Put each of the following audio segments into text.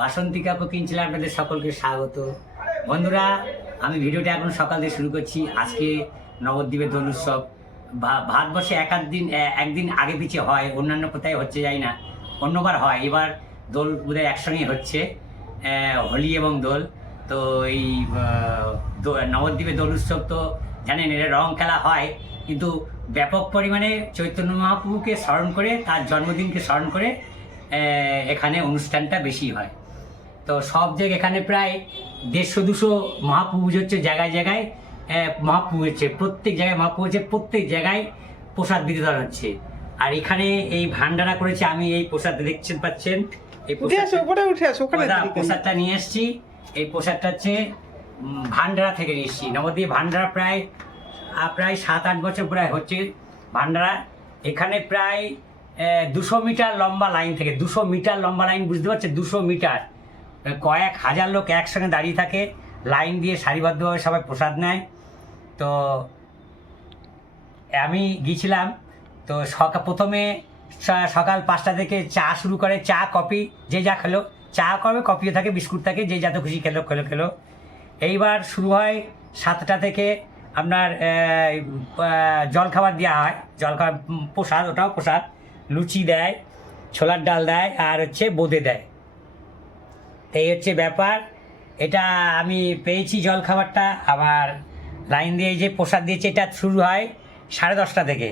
বাসন্তী কাপড় কিনছিলাম। আপনাদের সকলকে স্বাগত বন্ধুরা। আমি ভিডিওটা এখন সকাল থেকে শুরু করছি। আজকে নবদ্বীপের দোল উৎসব। ভারতবর্ষে একদিন আগে পিছিয়ে হয়, অন্যান্য কোথায় হচ্ছে যাই না, অন্যবার হয়। এবার দোল বোধহয় একসঙ্গেই হচ্ছে, হোলি এবং দোল। তো এই নবদ্বীপের দোল উৎসব তো জানেন, এটা রং খেলা হয়, কিন্তু ব্যাপক পরিমাণে চৈতন্য মহাপ্রভুকে স্মরণ করে, তার জন্মদিনকে স্মরণ করে এখানে অনুষ্ঠানটা বেশি হয়। তো সব জায়গায় এখানে প্রায় 150-200 মহাপ্রভু হচ্ছে, জায়গায় জায়গায় মহাপ্রভু হচ্ছে, প্রত্যেক জায়গায় মহাপ্রভু হচ্ছে, প্রত্যেক জায়গায় প্রসাদ বিতরণ হচ্ছে। আর এখানে এই ভান্ডারা করেছে, আমি এই প্রসাদ দেখছেন পাচ্ছেন, এই প্রসাদটা নিয়ে এসছি। এই প্রসাদটা হচ্ছে ভান্ডারা থেকে নিয়ে এসছি। নবদ্বীপ ভান্ডারা প্রায় 7-8 বছর প্রায় হচ্ছে ভান্ডারা। এখানে প্রায় 200 মিটার লম্বা লাইন থেকে, 200 মিটার লম্বা লাইন, বুঝতে পারছে, 200 মিটার, কয়েক হাজার লোক একসঙ্গে দাঁড়িয়ে থাকে, লাইন দিয়ে সারিবদ্ধভাবে সবাই প্রসাদ নেয়। তো আমি গিয়েছিলাম, তো প্রথমে সকাল 5টা থেকে চা শুরু করে, চা কফি যে যা খেলো, চা করবে, কফিও থাকে, বিস্কুট থাকে, যে যত খুশি খেলো। এইবার শুরু হয় 7টা থেকে আপনার জলখাবার দেওয়া হয়, জলখাবার প্রসাদ, ওটাও প্রসাদ, লুচি দেয়, ছোলার ডাল দেয়, আর হচ্ছে বোঁদে দেয়। এই হচ্ছে ব্যাপার। এটা আমি পেয়েছি জলখাবারটা। আবার লাইন দিয়ে যে প্রসাদ দিয়েছে, এটা শুরু হয় 10:30 থেকে।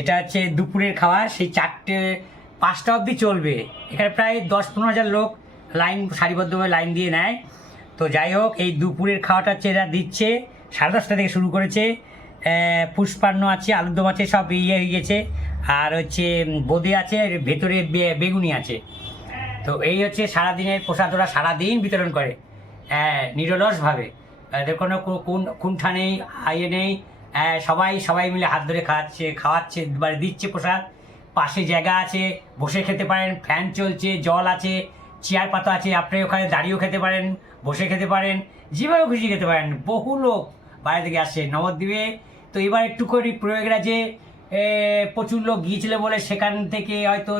এটা হচ্ছে দুপুরের খাওয়া, সেই 4টে-5টা অবধি চলবে। এখানে প্রায় 10-15 হাজার লোক লাইন সারিবদ্ধভাবে লাইন দিয়ে নেয়। তো যাই হোক, এই দুপুরের খাওয়াটা হচ্ছে এরা দিচ্ছে 10:30 থেকে শুরু করেছে। পুষ্পান্ন আছে, আলুরদম আছে, সব হয়ে গেছে। আর হচ্ছে বোঁদে আছে, ভেতরে বেগুনি আছে। তো এই হচ্ছে সারাদিনের প্রসাদ, ওরা সারাদিন বিতরণ করে নিরলসভাবে। এদের কোনো কুণ্ঠা নেই, ইয়ে নেই। সবাই মিলে হাত ধরে খাওয়াচ্ছে, মানে দিচ্ছে প্রসাদ। পাশে জায়গা আছে, বসে খেতে পারেন, ফ্যান চলছে, জল আছে, চেয়ার পাতা আছে, আপনি ওখানে দাঁড়িয়েও খেতে পারেন, বসে খেতে পারেন, যেভাবে খুশি খেতে পারেন। বহু লোক বাইরে থেকে আসছে নবদ্বীপে। তো এবার একটু করে প্রয়োগরাজে প্রচুর লোক গিয়েছিল বলে সেখান থেকে হয়তো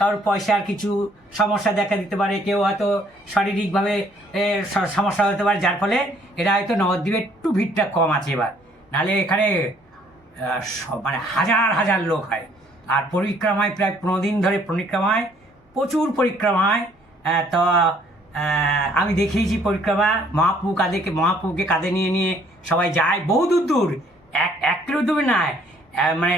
কারোর পয়সার কিছু সমস্যা দেখা দিতে পারে, কেউ হয়তো শারীরিকভাবে সমস্যা হতে পারে, যার ফলে এরা হয়তো নবদ্বীপে একটু ভিড়টা কম আছে এবার। নাহলে এখানে মানে হাজার হাজার লোক হয়। আর পরিক্রমায় প্রায় 15 দিন ধরে পরিক্রমায়, প্রচুর পরিক্রমায়। তো আমি দেখিয়েছি পরিক্রমা, মহাপ্রভুকে কাঁধে নিয়ে সবাই যায় বহু দূর, 1 কিলোমিটার নয়, মানে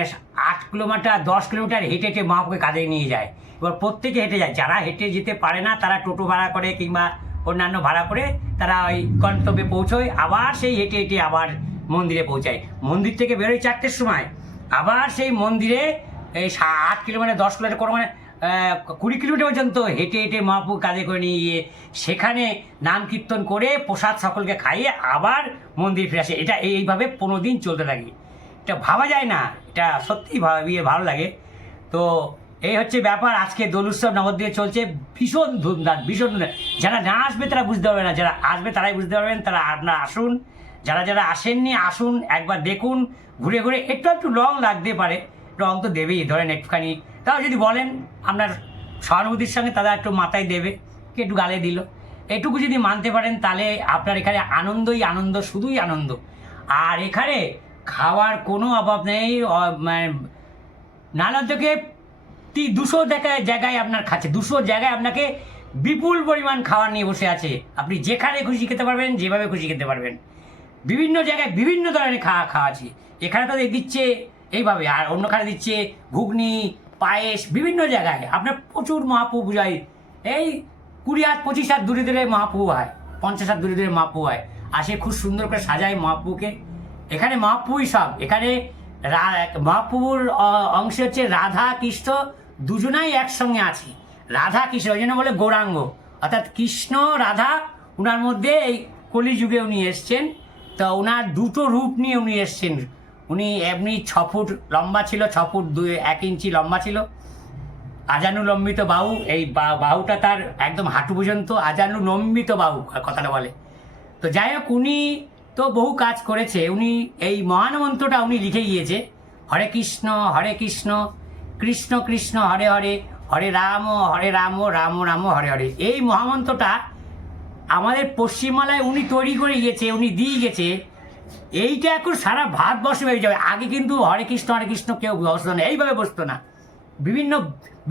8 কিলোমিটার 10 কিলোমিটার হেঁটে মহাপ্রভুকে কাঁধে নিয়ে যায়। এবার প্রত্যেকে হেঁটে যায়, যারা হেঁটে যেতে পারে না তারা টোটো ভাড়া করে কিংবা অন্যান্য ভাড়া করে তারা ওই গন্তব্যে পৌঁছয়, আবার সেই হেঁটে আবার মন্দিরে পৌঁছায়। মন্দির থেকে বেরোয় 4টের সময়, আবার সেই মন্দিরে এই 8 কিলোমিটার 10 কিলোমিটার কোনো, মানে 20 কিলোমিটার পর্যন্ত হেঁটে মহাপ্রভু কাঁধে করে নিয়ে গিয়ে সেখানে নাম কীর্তন করে প্রসাদ সকলকে খাইয়ে আবার মন্দির ফিরে আসে। এটা এইভাবে 15 দিন চলতে থাকে। এটা ভাবা যায় না, এটা সত্যিই ভালো লাগে। তো এই হচ্ছে ব্যাপার। আজকে দোল উৎসব নবদ্বীপে চলছে, ভীষণ ধুমধাম। যারা না আসবে তারা বুঝতে পারবে না, যারা আসবে তারাই বুঝতে পারবেন। তারা আপনারা আসুন, যারা আসেননি আসুন, একবার দেখুন, ঘুরে একটু লং লাগতে পারে, রং তো দেবেই, ধরেন একটুখানি, তাও যদি বলেন আপনার সহানুভূতির সঙ্গে, তারা একটু মাথায় দেবে, কে একটু গালে দিল, এটুকু যদি মানতে পারেন, তাহলে আপনার এখানে আনন্দই আনন্দ, শুধুই আনন্দ। আর এখানে খাওয়ার কোনো অভাব নেই। নানা থেকে 200 জায়গায় আপনার খাচ্ছে, 200 জায়গায় আপনাকে বিপুল পরিমাণ খাবার নিয়ে বসে আছে। আপনি যেখানে খুশি খেতে পারবেন, যেভাবে খুশি খেতে পারবেন। বিভিন্ন জায়গায় বিভিন্ন ধরনের খাওয়া আছে। এখানে তাদের দিচ্ছে এইভাবে, আর অন্যখানে দিচ্ছে ঘুগনি, পায়েস। বিভিন্ন জায়গায় আপনার প্রচুর মহাপ্রভু পূজায়, এই 20 হাত 25 হাত দূরে মহাপ্রভু হয়, 50 হাত দূরে মহাপ্রভু হয়, আসে খুব সুন্দর করে সাজায় মহাপ্রভুকে। এখানে মহাপ্রভুই সব। এখানে মহাপ্রভুর অংশ হচ্ছে রাধা কৃষ্ণ দুজনাই একসঙ্গে আছে। রাধা কৃষ্ণ, ওই জন্য বলে গৌরাঙ্গ, অর্থাৎ কৃষ্ণ রাধা। উনার মধ্যে এই কলিযুগে উনি এসছেন। তো ওনার 2টো রূপ নিয়ে উনি এসছেন। উনি এমনি 6 ফুট লম্বা ছিল, 6 ফুট 1 ইঞ্চি লম্বা ছিল, আজানুলম্বিত বাহু। এই বাহুটা তার একদম হাঁটু পর্যন্ত, আজানুলম্বিত বাহু কথাটা বলে। তো যাই হোক, উনি তো বহু কাজ করেছে। উনি এই মহান মন্ত্রটা উনি লিখে গিয়েছে, হরে কৃষ্ণ কৃষ্ণ কৃষ্ণ হরে হরে, হরে রাম রাম রাম হরে হরে, এই মহামন্ত্রটা আমাদের পশ্চিমবাংলায় উনি তৈরি করে গিয়েছে, উনি দিয়ে গেছে। এইটা এখন সারা ভারতবর্ষে হয়ে যাবে। আগে কিন্তু হরে কৃষ্ণ কেউ বসতো না, এইভাবে বসতো না, বিভিন্ন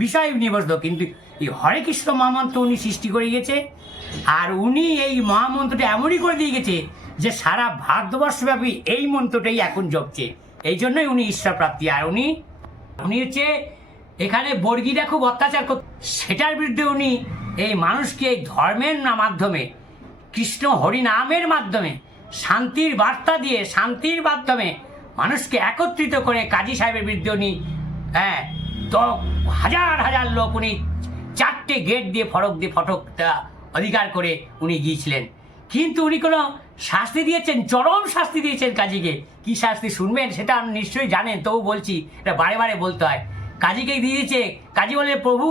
বিষয় নিয়ে বসতো, কিন্তু এই হরে কৃষ্ণ মহামন্ত্র উনি সৃষ্টি করে গেছে। আর উনি এই মহামন্ত্রটা এমনই করে দিয়ে গেছে যে সারা ভারতবর্ষব্যাপী এই মন্ত্রটাই এখন জপছে। এই জন্যই উনি ঈশ্বর প্রাপ্তি। আর উনি হচ্ছে এখানে বর্গীরা খুব অত্যাচার করত, সেটার বিরুদ্ধে উনি এই মানুষকে এই ধর্মের মাধ্যমে, কৃষ্ণ হরিনামের মাধ্যমে, শান্তির বার্তা দিয়ে, শান্তির মাধ্যমে মানুষকে একত্রিত করে কাজী সাহেবের বিরুদ্ধে উনি তো হাজার হাজার লোক উনি 4টে গেট দিয়ে ফটকটা অধিকার করে উনি গিয়েছিলেন। কিন্তু উনি কোনো শাস্তি দিয়েছেন, চরম শাস্তি দিয়েছেন কাজীকে। কি শাস্তি শুনবেন সেটা আপনি নিশ্চয়ই জানেন, তবু বলছি, এটা বারে বারে বলতে হয়। কাজীকে দিয়েছে, কাজী বলে প্রভু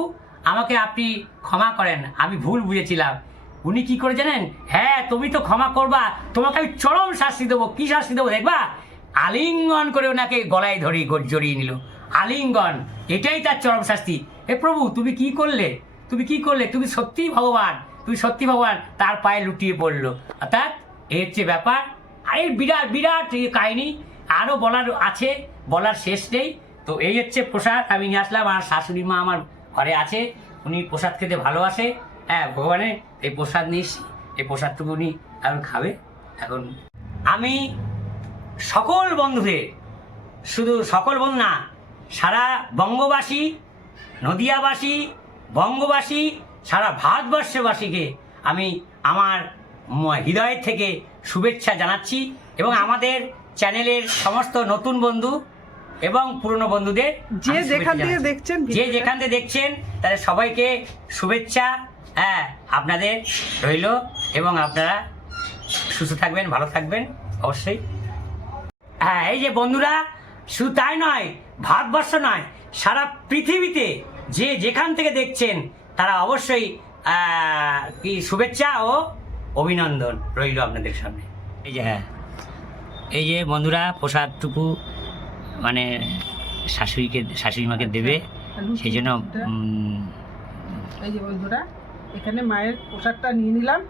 আমাকে আপনি ক্ষমা করেন, আমি ভুল বুঝেছিলাম। উনি কি করে জানেন? হ্যাঁ তুমি তো ক্ষমা করবা, তোমাকে আমি চরম শাস্তি দেবো। কি শাস্তি দেবো দেখবা? আলিঙ্গন করে ওনাকে গলায় জড়িয়ে নিল, আলিঙ্গন, এটাই তার চরম শাস্তি। হে প্রভু তুমি কি করলে, তুমি সত্যিই ভগবান, তার পায়ে লুটিয়ে পড়লো। অর্থাৎ এই হচ্ছে ব্যাপার। আর এই বিরাট বিরাট কাহিনী আরও বলার আছে, বলার শেষ নেই। তো এই হচ্ছে প্রসাদ আমি নিয়ে আসলাম। আর শাশুড়ি মা আমার ঘরে আছে, উনি প্রসাদ খেতে ভালোবাসে। ভগবানের এই প্রসাদ নিস, এই প্রসাদটুকু উনি এখন খাবে। এখন আমি সকল বন্ধুদের, শুধু সকল বন্ধু না, সারা বঙ্গবাসী, নদিয়াবাসী, বঙ্গবাসী, সারা ভারতবর্ষবাসীকে আমি আমার হৃদয়ের থেকে শুভেচ্ছা জানাচ্ছি। এবং আমাদের চ্যানেলের সমস্ত নতুন বন্ধু এবং পুরনো বন্ধুদের যে যেখান থেকে দেখছেন তাদের সবাইকে শুভেচ্ছা আপনাদের রইল। এবং আপনারা সুস্থ থাকবেন, ভালো থাকবেন অবশ্যই। এই যে বন্ধুরা, শুধু তাই নয়, ভারতবর্ষ নয়, সারা পৃথিবীতে যে যেখান থেকে দেখছেন তারা অবশ্যই কি শুভেচ্ছা ও অভিনন্দন রইল আপনাদের সামনে। এই যে বন্ধুরা, প্রসাদটুকু মানে শাশুড়ি মাকে দেবে, সেই জন্য এই যে বন্ধুরা, এখানে মায়ের প্রসাদটা নিয়ে নিলাম।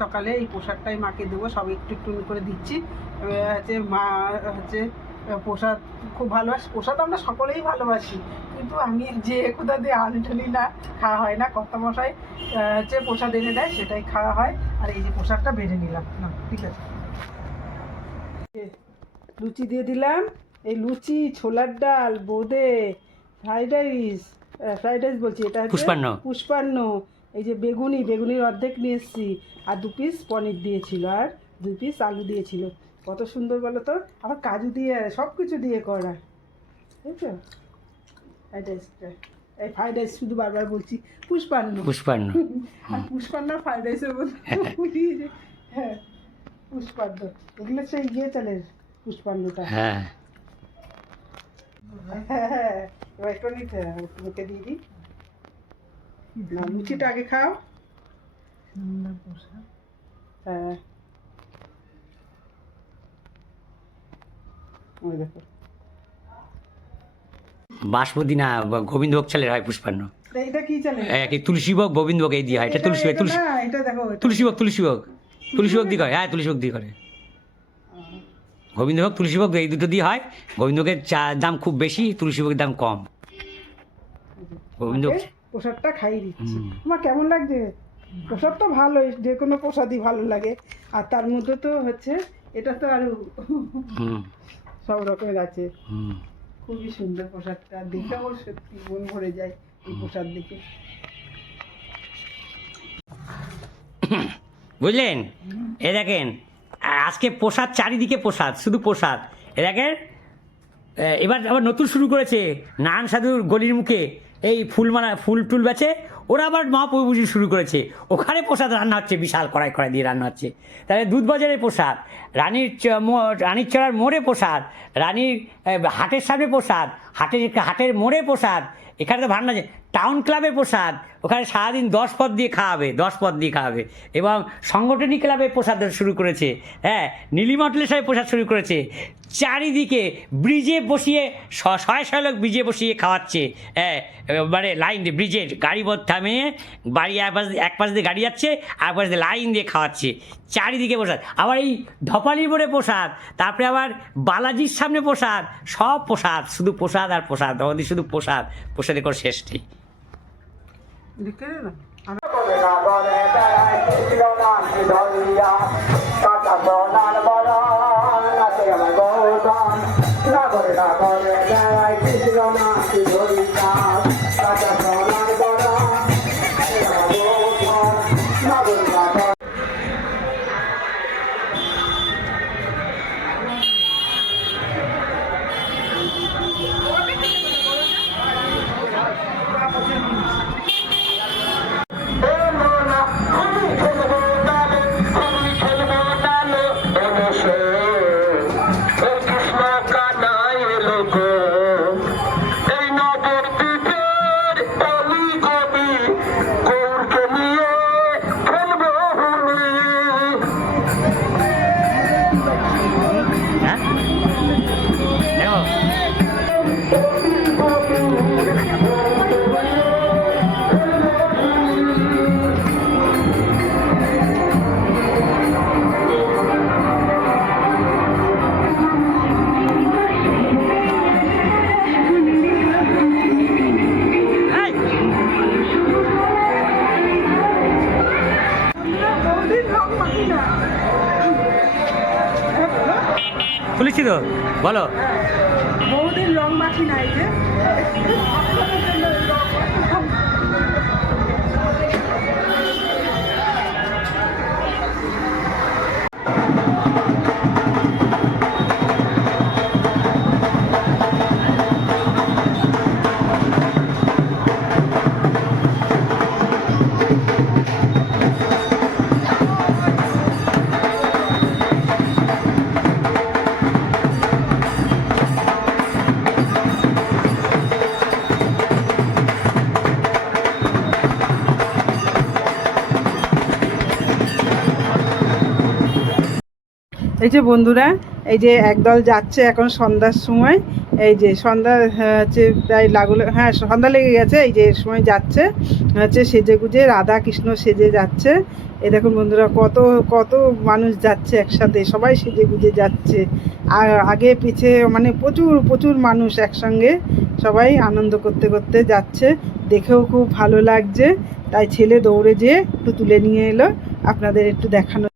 সকালে এই প্রসাদটাই মাকে দেবো, সব একটু একটু করে দিচ্ছি। মা প্রসাদ খুব ভালোবাসি, প্রসাদ আমরা সকলেই ভালোবাসি, কিন্তু আমি যে কোথা দিয়ে আনটনি না, খাওয়া হয় না। কর্তামশাই প্রসাদ এনে দেয়, সেটাই খাওয়া হয়। আর এই যে প্রসাদটা বেড়ে নিলাম না, ঠিক আছে। লুচি দিয়ে দিলাম, এই লুচি, ছোলার ডাল, বোঁদে, ফ্রাইড রাইস বলছি, এটা পুষ্পান্ন। এই যে বেগুনির অর্ধেক নিয়ে এসেছি, আর 2 পিস পনির দিয়েছিল, আর 2 পিস আলু দিয়েছিল। কত সুন্দর বলো তো, আবার কাজু দিয়ে, সব কিছু দিয়ে করা, বুঝছো? ফ্রাইড রাইসটা, এই ফ্রাইড রাইস শুধু বারবার বলছি, পুষ্পান্ন আর পুষ্পান্ন ফ্রাইড রাইসের মধ্যে হ্যাঁ পুষ্পান্ন, এগুলো সেই চালের পুষ্পান্নটা। হ্যাঁ, এবার একটু নিতে মুখে দিয়ে দিই। লুচিটা আগে খাও। হ্যাঁ, ওই দেখো, বাসমতি না গোবিন্দভোগ চালের হয় পুষ্পান্ন। এটা কি চালের? তুলসীভোগ, গোবিন্দভোগ এই দিয়ে হয়। এটা তুলসীভোগ দিয়ে করে। হ্যাঁ, তুলসীভোগ দিয়ে করে। গোবিন্দভোগ, তুলসীভোগ এই দুটো দিয়ে হয়। গোবিন্দভোগের দাম খুব বেশি, তুলসীভোগের দাম কম। গোবিন্দভোগ প্রসাদটা খাইয়ে দিচ্ছি। আমার কেমন লাগছে? প্রসাদ তো ভালোই, যে কোনো প্রসাদই ভালো লাগে। আর তার মধ্যে তো হচ্ছে এটা তো আরো সব রকমের আছে। খুবই সুন্দর প্রসাদটা, দেখে আমার সত্যি মন ভরে যায় এই প্রসাদ দেখে। বুঝলেন? এ দেখেন, আজকে প্রসাদ, চারিদিকে প্রসাদ, শুধু প্রসাদ। এ দেখেন, এবার আবার নতুন শুরু করেছে নারায়ণ সাধুর গলির মুখে এই ফুল টুল বেচে, ওরা আবার মহাপ্রভু পুজো শুরু করেছে। ওখানে প্রসাদ রান্না হচ্ছে, বিশাল কড়াই দিয়ে রান্না হচ্ছে। তাহলে দুধবাজারে প্রসাদ, রানীর চড়ার মোড়ে প্রসাদ, রানীর হাটের সামনে প্রসাদ, হাটের মোড়ে প্রসাদ। এখানে তো ভান্ডার টাউন ক্লাবের প্রসাদ, ওখানে সারাদিন 10 পদ দিয়ে খাওয়াবে, 10 পদ দিয়ে খাওয়াবে। এবং সংগঠনিক ক্লাবে প্রসাদ শুরু করেছে, হ্যাঁ, নীলিমঠলের সাহেব প্রসাদ শুরু করেছে। চারিদিকে ব্রিজে বসিয়ে শয়ে শয়ে লোক ব্রিজে বসিয়ে খাওয়াচ্ছে, হ্যাঁ, মানে লাইন দিয়ে ব্রিজের গাড়ি থামিয়ে বাড়ি এক পাশ দিয়ে গাড়ি যাচ্ছে, আর পাশ দিয়ে লাইন দিয়ে খাওয়াচ্ছে, চারিদিকে প্রসাদ। আবার এই ধপালির মোড়ে প্রসাদ, তারপরে আবার বালাজির সামনে প্রসাদ, সব প্রসাদ, শুধু প্রসাদ আর প্রসাদ, আমাদের শুধু প্রসাদ, প্রসাদে করে শেষ নেই। লিখে দে না। হ্যাঁ, দেখো খুলেছি তো, বলো। বহুদিন রং মাখি নাই যে। এই যে বন্ধুরা, এই যে একদল যাচ্ছে এখন সন্ধ্যার সময়, এই যে সন্ধ্যা হচ্ছে প্রায় লাগলো, হ্যাঁ সন্ধ্যা লেগে গেছে, এই যে সময় যাচ্ছে হচ্ছে সেজে গুজে রাধা কৃষ্ণ সেজে যাচ্ছে। এই দেখুন বন্ধুরা, কত কত মানুষ যাচ্ছে একসাথে, সবাই সেজে গুজে যাচ্ছে। আর আগে পিছে মানে প্রচুর প্রচুর মানুষ একসঙ্গে সবাই আনন্দ করতে করতে যাচ্ছে, দেখেও খুব ভালো লাগছে। তাই ছেলে দৌড়ে যেয়ে একটু তুলে নিয়ে এলো, আপনাদের একটু দেখানো।